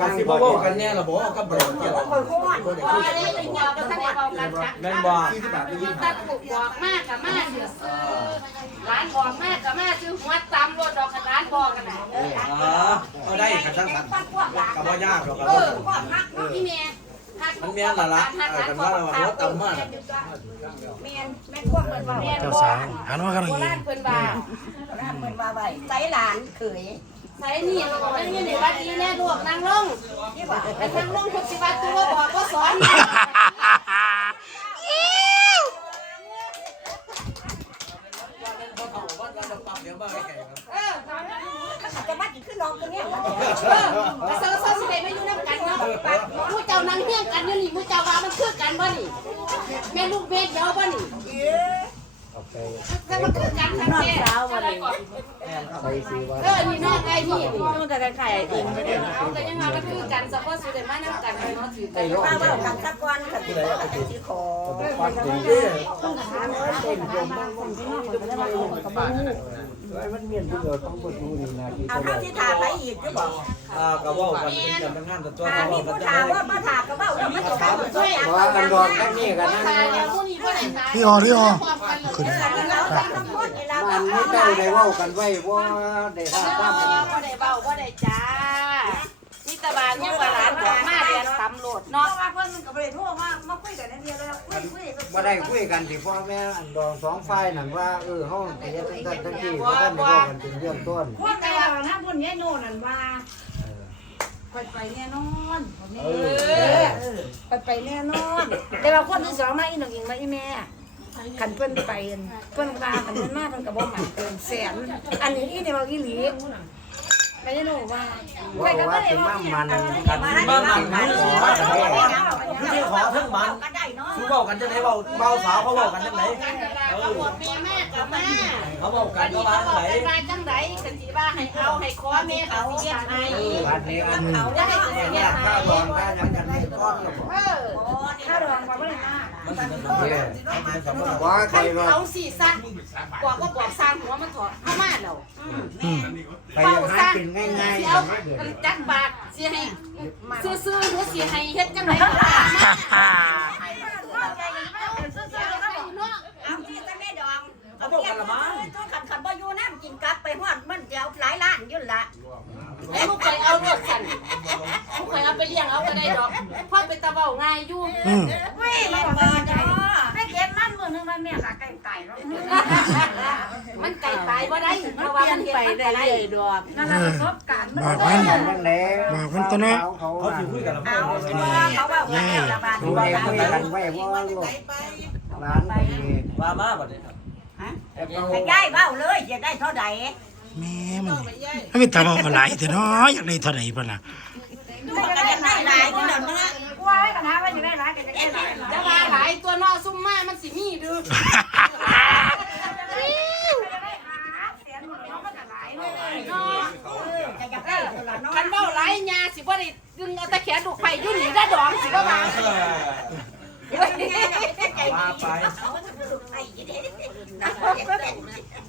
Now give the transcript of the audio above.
กันสิบ่เว้ากันแน่ล่ะบ่ก็บ่ได้เกี่ยวคนโคตรคนอะไรเลยเงาก็ท่านได้บอกกันจักแม่นบ่มันตัดปลูกบอกมากกับมากซื้อร้านบอกมากกับมากซื้อหัวตำรถดอกร้านบอกกันนะอ๋อเอาได้กันทั้งสันก็บ่ยากดอกเอก็อพี่เมย์มันแม่นล่ะล่ะกันว่าหัวต่ำมากเมนแม่พวกเพิ่นว่าเจ้าสาวหันว่ากันโบอีราณเพิ่นว่าเหมือนว่าไว้ใส่หลานเขย ใส่นี่เราบอกว่นี่ในวัดนี้แน่ลวกนางลงแต่นางลงทุกสิวัดตัวบอกก็สอนเออจะมากินขึ้นน้องตัวเนี้ยแต่เซอร์เซอร์สิได้ไม่อยู่นำกันเนาะมูเจ้านางเฮี้ยงกันนี่มูเจ้าว่ามันคือกันบ่นี่แม่ลูกแม่เดียวบ่นี่แต่มันคือกันทั้งแม่อะ เออนี่น้องไอ้นี่นี่ต้องแต่ไข่ไอ้อิ่มไปเลยเอาก็ยังว่ามันคือกันเฉพาะสุดได้มานำกันเนาะถือกันมาว่ากันสักวันกับที่พ่อกับที่คอเอาเท่าที่ถาไปอีกจะบอกอ่าก็เว้ากันเป็นจำเป็นงานตัวถาเขามีเว้ากันผู้จังถาได๋ว่ามาถาก็ว่าแล้วมันจะทำช่วยเพราะว่ากันดอกแค่นี้กันนั่นตายแล้วผู้นี้บ่ได้ตายพี่ออพี่ออ ขึ้นเราต้องพูดเรามันไม่ได้ได้เว้ากันไว้ว่าได้ทราบบ่ตามกันได้เว้าบ่ได้จ้านี่ตะบานยังว่าหลานบอกมาเรียนตำรวจเนาะว่าเพื่อนมันก็ไม่ได้โทรมามาคุยกันนั่นเดียวเลยคุยคุยบ่ได้คุยกันที่พ่อแม่อันดองสองฝ่ายนั่นว่าเออเฮาไปเฮ็ดจังซั่นจังซี่เพราะท่านได้เว้ากันเป็นเรื่องต้นพวกแต่ว่าถ้าพุ่นยายโน่นั่นว่าไปไปแน่นอนเออไปไปแน่นอน แต่ว่าคนที่สองมาอีหนึ่งอีกมาอีแม่ ขันเพิ่นไปเพิ่นว่าขันเพิ่นมาเพิ่นก็บ่หมันเกินแสนอันนี้อีเนี่ยว่าอีหลีไม่ได้โน่ว่าว่าว่าสิมามันกันมามันมันขอคือสิขอทั้งมันคือเว้ากันจังได๋เว้าเบาสาวเขาเว้ากันจังได๋เอาหัวแม่แม่กับแม่เขาเว้ากัอันนก็นี้ว่าเขาจังบอกได๋เป็นรายจังไดกันสิว่าให้เอาให้ขอแม่เขาเฮ็ดให้บ้านนี้อันเขาได้ให้เฮ็ดเนี่ยให้ข้าวดองข้าวยังกัน ว่าใครว่าเอาสิซะกว่าก็บอกสร้างหัวมันถอดเข้ามาแล้วไปหากินง่ายสิๆเอาไม่เดือดจักบาทสิให้ซื่อๆหรือสิให้เฮ็ดจังไดก็ได้เอาที่ตะแม่ดองเอาบอกกันละมั้งต้องขันขันบ่อยู่น้ำกินกับไปฮอดมันเดี๋ยวหลายล้านยุ่นละไอ้ลูกเคยเอารถสั่นลูกเคยเอาไปเลี้ยงเอาก็ได้ดอกพ่อเป็นตะเบาง่ายอยู่อืมเว้ยมา ไก่ไก่แล้วมันไก่ตายบ่ได้เพราะว่ามันเฮ็ดมันไก่ได้ดอกนั่นแหละประสบการณ์บอกมันนั่นแหละบอกมันตัวเนาะเขาเขาสิคุยกันแล้วเอาเขาว่าว่าแล้วละบาดดูว่าเด็กคุยกันไว้ว่าลูกร้านไปว่ามาบัดนี้ครับแต่เขาให้ย้ายเบ้าเลยจะได้เท่าใดแม่มันให้ไปตามเอาหลายแต่น้อยอยากได้เท่าไหร่ป่ะล่ะมันก็จะได้หลายที่นั่นนะว่าให้กันนะว่าจะได้หลายก็จะได้หลายจะว่าหลายตัวนอ สิมีดื้อคันเบ้าหลายยาสิบ่ได้ดึงเอาตะแขนดูกไปยุ่นหนีได้ดองสิบ่ว่าว่าไป